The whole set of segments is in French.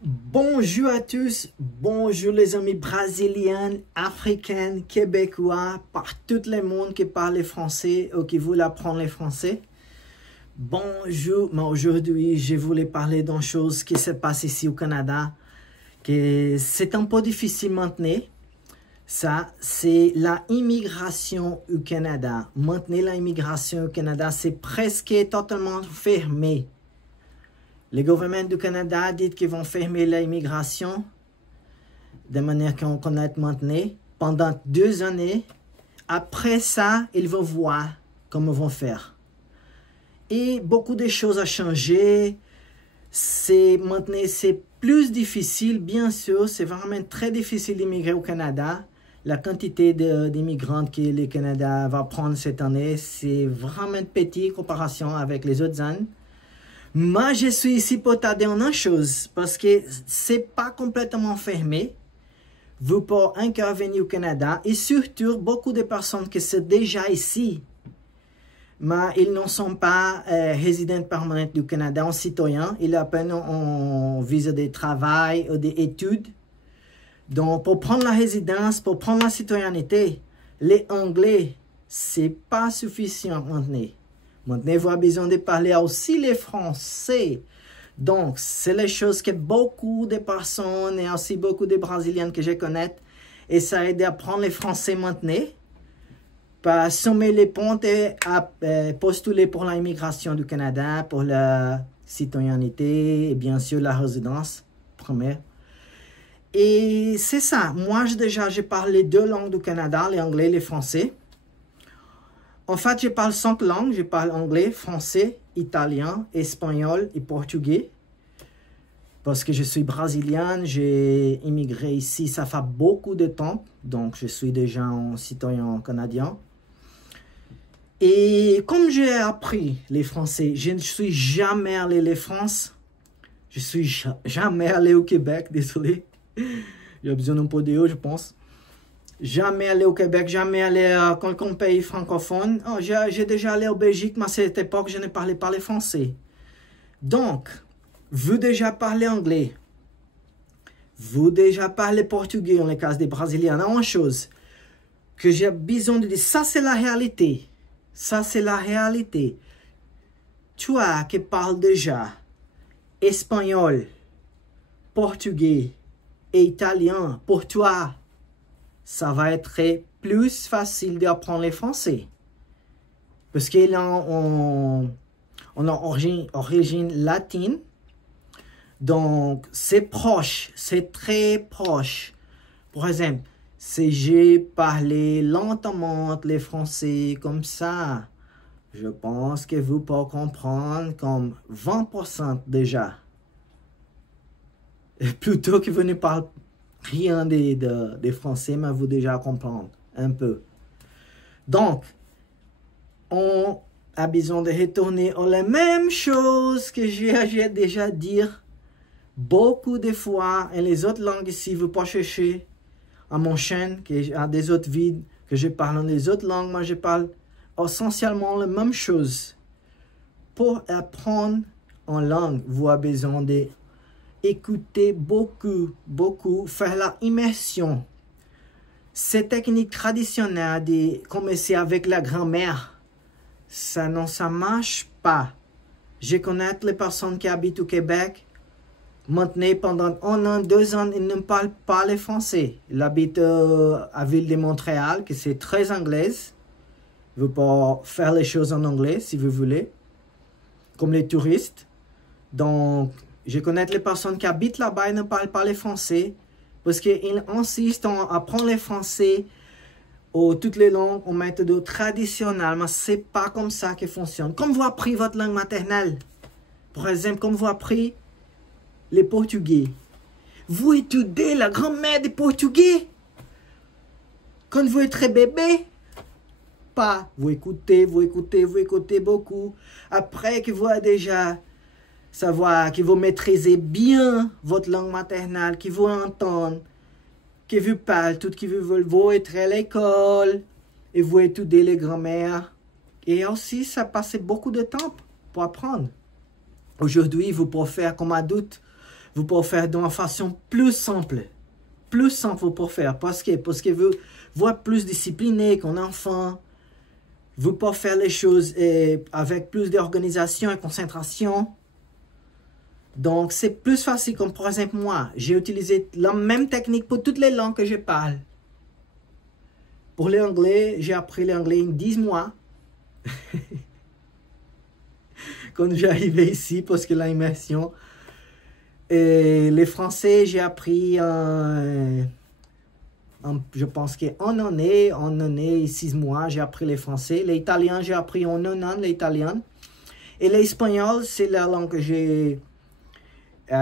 Bonjour à tous, bonjour les amis brésiliens, africains, québécois, par tout le monde qui parle français ou qui veut apprendre le français. Bonjour, mais aujourd'hui je voulais parler d'une chose qui se passe ici au Canada, que c'est un peu difficile maintenant. Ça, c'est l'immigration au Canada. Maintenant, l'immigration au Canada, c'est presque totalement fermé. Le gouvernement du Canada dit qu'ils vont fermer l'immigration de manière qu'on connaît maintenant pendant 2 années. Après ça, ils vont voir comment ils vont faire. Et beaucoup de choses ont changé. Maintenant, c'est plus difficile, bien sûr. C'est vraiment très difficile d'immigrer au Canada. La quantité d'immigrants que le Canada va prendre cette année, c'est vraiment petit en comparaison avec les autres années. Moi, je suis ici pour t'aider en une chose, parce que c'est pas complètement fermé. Vous pouvez encore venir au Canada, et surtout, beaucoup de personnes qui sont déjà ici, mais ils ne sont pas résidents permanents du Canada, en citoyens, ils ont à peine en visa de travail ou d'études. Donc, pour prendre la résidence, pour prendre la citoyenneté, les Anglais, c'est pas suffisant maintenant. Maintenant, vous avez besoin de parler aussi les Français. Donc, c'est les choses que beaucoup de personnes et aussi beaucoup de Brésiliens que je connais essaient d'apprendre le français maintenant. Pour sommer les ponts et à postuler pour l'immigration du Canada, pour la citoyenneté et bien sûr la résidence première. Et c'est ça. Moi, j'ai parlé 2 langues du Canada, l'anglais et le français. En fait, je parle 5 langues. Je parle anglais, français, italien, espagnol et portugais. Parce que je suis brésilien, j'ai immigré ici, ça fait beaucoup de temps. Donc, je suis déjà un citoyen canadien. Et comme j'ai appris les français, je ne suis jamais allé en France. Je suis jamais allé au Québec, désolé. J'ai besoin d'un peu d'eau, je pense. Jamais allé au Québec, jamais allé à quelqu'un pays francophone. Oh, j'ai déjà allé au Belgique, mais à cette époque, je ne parlais pas le français. Donc, vous déjà parlez anglais. Vous déjà parlez portugais, en le cas des Brésiliens. Une chose que j'ai besoin de dire, ça c'est la réalité. Ça c'est la réalité. Toi qui parles déjà espagnol, portugais et italien, pour toi, ça va être plus facile d'apprendre le français. Parce qu'il a une origine latine. Donc, c'est proche, c'est très proche. Par exemple, si j'ai parlé lentement le français comme ça, je pense que vous pouvez comprendre comme 20% déjà. Plutôt que vous ne parlez rien de français, mais vous déjà comprendre un peu. Donc, on a besoin de retourner à la même chose que j'ai déjà dit beaucoup de fois. Et les autres langues ici, vous pouvez chercher à mon chaîne, qui a des autres vidéos que je parle dans les autres langues. Moi, je parle essentiellement la même chose. Pour apprendre en langue, vous avez besoin de écouter beaucoup, faire la immersion. Cette technique traditionnelle de commencer avec la grand-mère, ça marche pas. Je connais les personnes qui habitent au Québec. Maintenant, pendant 1 an, 2 ans, ils ne parlent pas le français. Ils habitent à la ville de Montréal, qui c'est très anglaise. Vous pouvez faire les choses en anglais si vous voulez, comme les touristes. Donc, je connais les personnes qui habitent là-bas et ne parlent pas le français parce qu'ils insistent à apprendre le français ou toutes les langues en méthode traditionnelle, mais ce n'est pas comme ça que fonctionne. Comme vous apprenez votre langue maternelle, par exemple, comme vous apprenez le portugais, vous étudiez la grand-mère du portugais quand vous êtes très bébé. Pas, vous écoutez beaucoup. Après que vous avez déjà savoir que vous maîtrisez bien votre langue maternelle, que vous entendez, que vous parlez, tout que vous voulez, vous êtes à l'école et vous étudiez les grammaires. Et aussi, ça passe beaucoup de temps pour apprendre. Aujourd'hui, vous pouvez faire comme adulte vous pouvez faire d'une façon plus simple. Plus simple vous pouvez faire. Parce que vous êtes plus discipliné qu'un enfant. Vous pouvez faire les choses avec plus d'organisation et concentration. Donc, c'est plus facile. Comme par exemple, moi, j'ai utilisé la même technique pour toutes les langues que je parle. Pour l'anglais, j'ai appris l'anglais en 10 mois. Quand j'arrivais ici, parce que l'immersion. Et les français, j'ai appris je pense qu'en année, 6 mois, j'ai appris les français. L'italien, j'ai appris en un an l'italien. Et l'espagnol, c'est la langue que j'ai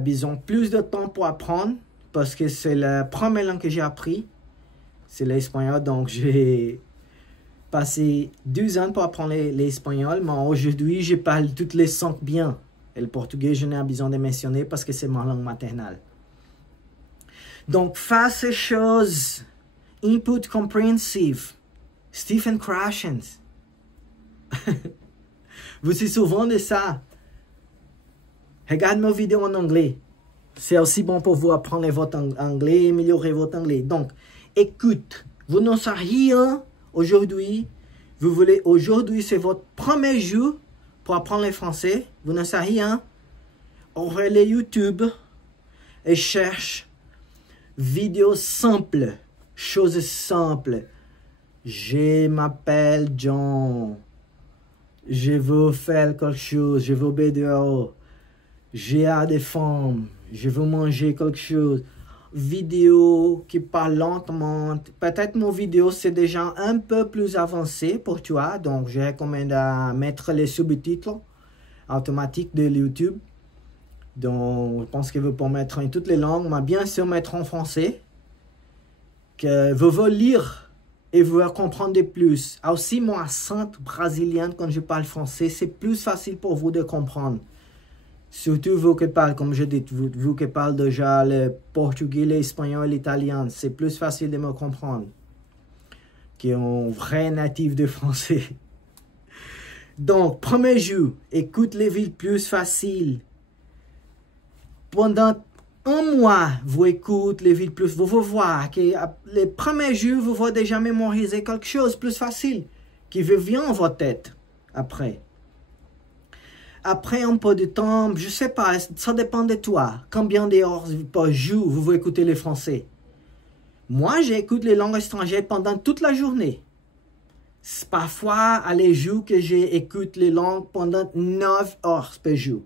besoin plus de temps pour apprendre, parce que c'est la première langue que j'ai appris. C'est l'espagnol, donc j'ai passé 2 ans pour apprendre l'espagnol, mais aujourd'hui, je parle toutes les 5 bien. Et le portugais, je n'ai pas besoin de mentionner parce que c'est ma langue maternelle. Donc, faire ces choses. Input comprehensive. Stephen Krashen. Vous êtes souvent de ça. Regardez mes vidéos en anglais. C'est aussi bon pour vous apprendre votre anglais, améliorer votre anglais. Donc, écoute. Vous n'en savez rien aujourd'hui. Vous voulez, aujourd'hui, c'est votre premier jour pour apprendre le français. Vous n'en savez rien. Ouvrez les YouTube et cherche vidéos simples, choses simples. Je m'appelle John. Je veux faire quelque chose. Je veux obéir. J'ai des femmes. Je veux manger quelque chose. Vidéo qui parle lentement. Peut-être mon vidéo c'est déjà un peu plus avancé pour toi. Donc je recommande à mettre les sous-titres automatiques de YouTube. Donc je pense que vous pouvez mettre en toutes les langues, mais bien sûr mettre en français. Que vous voulez lire et vous allez comprendre de plus. Aussi mon accent brésilien quand je parle français, c'est plus facile pour vous de comprendre. Surtout vous qui parlez, comme je dis, vous qui parlez déjà le portugais, l'espagnol, l'italien, c'est plus facile de me comprendre qu'un vrai natif de français. Donc, premier jour, écoute les villes plus faciles. Pendant un mois, vous écoutez les villes plus, vous voir que les premiers jours, vous voyez déjà mémoriser quelque chose plus facile qui vous vient en votre tête après. Après un peu de temps, je ne sais pas, ça dépend de toi. Combien d'heures par jour vous écoutez le français? Moi, j'écoute les langues étrangères pendant toute la journée. Parfois, à les jours que j'écoute les langues pendant 9 heures par jour.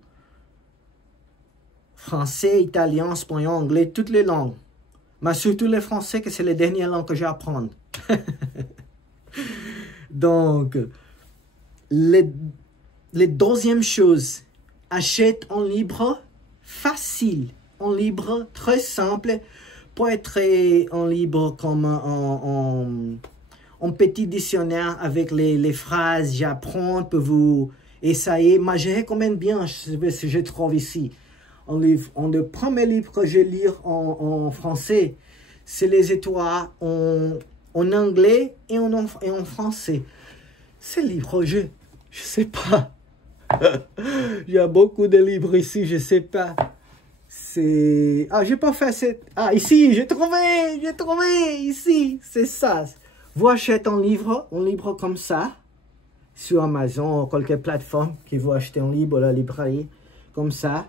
Français, italien, espagnol, anglais, toutes les langues. Mais surtout le français, que c'est les dernières langues que j'apprends. Donc, la deuxième chose, achète un livre facile, un livre très simple, pour être un livre comme un petit dictionnaire avec les phrases, j'apprends pour vous essayer. Mais je recommande bien, si je trouve ici, un livre, le premier livre que je lis en français, c'est les étoiles en anglais et en français. Ce livre, je sais pas. Il y a beaucoup de livres ici, je sais pas. C'est... Ah, j'ai pas fait cette... Ah, ici, j'ai trouvé, ici, c'est ça. Vous achetez un livre comme ça, sur Amazon ou quelque plateforme, qui vous achetez un livre à la librairie, comme ça,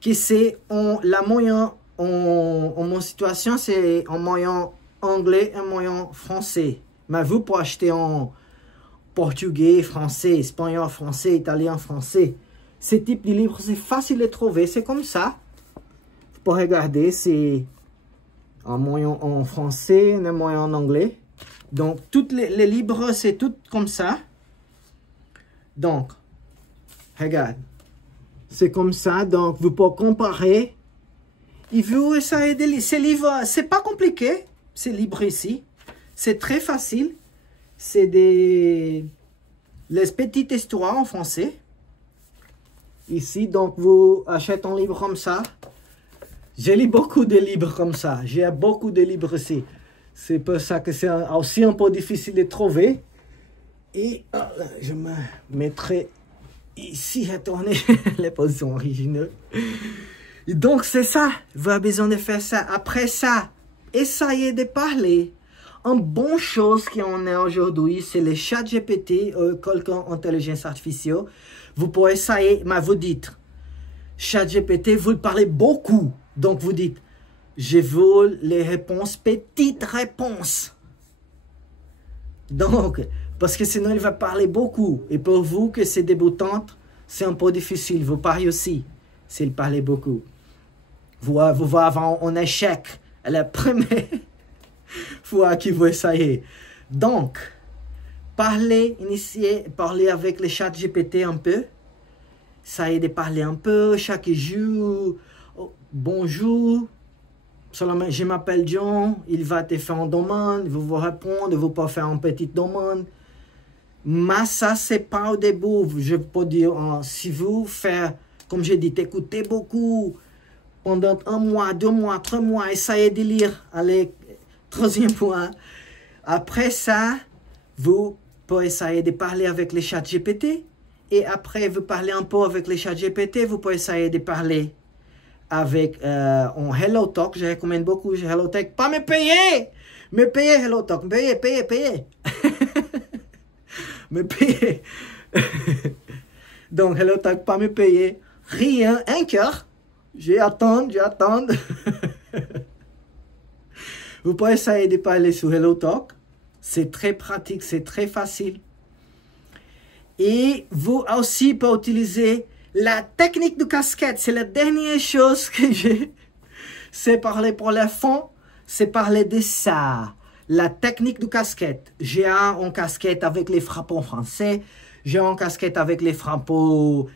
qui c'est la moyenne, en mon situation, c'est en moyen anglais et en moyen français. Mais vous pouvez acheter en portugais, français, espagnol, français, italien, français. Ce type de livre, c'est facile de trouver. C'est comme ça. Vous pouvez regarder, c'est en moyen en français et en moyen en anglais. Donc, tous les livres, c'est tout comme ça. Donc, regarde. C'est comme ça. Donc, vous pouvez comparer. Et vous essayez de lire. Ces livres, c'est pas compliqué. Ces livres ici. C'est très facile. C'est les petites histoires en français. Ici, donc, vous achetez un livre comme ça. J'ai lu beaucoup de livres comme ça. J'ai beaucoup de livres ici. C'est pour ça que c'est aussi un peu difficile de trouver. Et je me mettrai ici à tourner les positions originales. Et donc, c'est ça. Vous avez besoin de faire ça. Après ça, essayez de parler. Une bonne chose qu'on a aujourd'hui, c'est le chat GPT, quelqu'un intelligence artificielle. Vous pouvez essayer, mais vous dites, chat GPT, vous le parlez beaucoup. Donc, vous dites, je veux les réponses, petites réponses. Donc, parce que sinon, il va parler beaucoup. Et pour vous, que c'est débutante, c'est un peu difficile. Vous parlez aussi, s'il parlait beaucoup. Vous allez avoir un échec à la première fois qu'il vous essayez. Donc, parlez avec le chat GPT un peu. Essayez de parler un peu chaque jour. Oh, bonjour. Je m'appelle John. Il va te faire une demande. Vous vous répondre. Vous pouvez faire une petite demande. Mais ça, c'est pas au début. Je peux dire, si vous faites, comme j'ai dit, écoutez beaucoup pendant 1 mois, 2 mois, 3 mois, essayez de lire. Allez, 3e point. Après ça, vous pouvez essayer de parler avec les chats GPT. Et après, vous parlez un peu avec les chats GPT. Vous pouvez essayer de parler avec un HelloTalk. Je recommande beaucoup HelloTalk. Pas me payer! Me payer HelloTalk. Payer. Me payer. Donc, HelloTalk, pas me payer. Rien, un cœur. J'attends. Vous pouvez essayer de parler sur HelloTalk. C'est très pratique, c'est très facile. Et vous aussi pouvez utiliser la technique de casquette. C'est la dernière chose que j'ai. C'est parler pour les fonds. C'est parler de ça. La technique de casquette. J'ai un casquette avec les frappes français. J'ai un casquette avec les frappes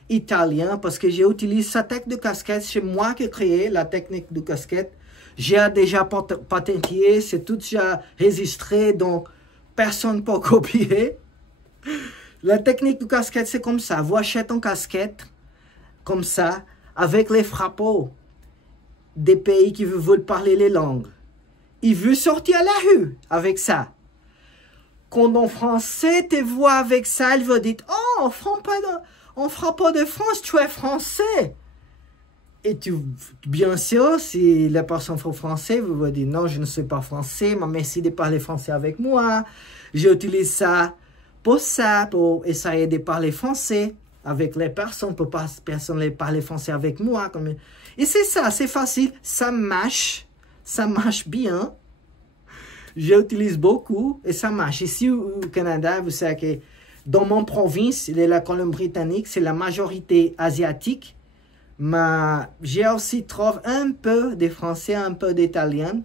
italiens. Parce que j'ai utilisé cette technique de casquette. C'est moi qui ai créé la technique de casquette. J'ai déjà patenté. C'est tout déjà enregistré. Donc, personne ne peut copier. La technique de casquette, c'est comme ça. Vous achetez une casquette comme ça avec les frappes des pays qui veulent parler les langues. Il veut sortir à la rue avec ça. Quand un Français te voit avec ça, il va dire « Oh, on ne fera pas de France, tu es Français !» Et bien sûr, si la personne est française, vous va dire « Non, je ne suis pas français, mais merci de parler français avec moi. J'utilise ça pour essayer de parler français avec les personnes, pour que personne parler français avec moi. » Et c'est ça, c'est facile, ça marche bien. J'utilise beaucoup et ça marche. Ici au Canada, vous savez que dans mon province, la Colombie-Britannique, c'est la majorité asiatique. Mais j'ai aussi trouvé un peu de français, un peu d'italien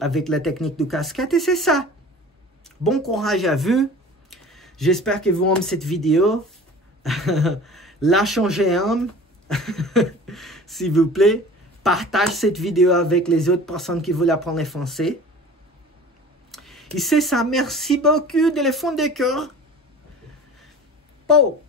avec la technique de casquette et c'est ça. Bon courage à vous. J'espère que vous aimez cette vidéo. La changez un, s'il vous plaît. Partage cette vidéo avec les autres personnes qui veulent apprendre le français. Et c'est ça. Merci beaucoup de le fond de cœur. Bon.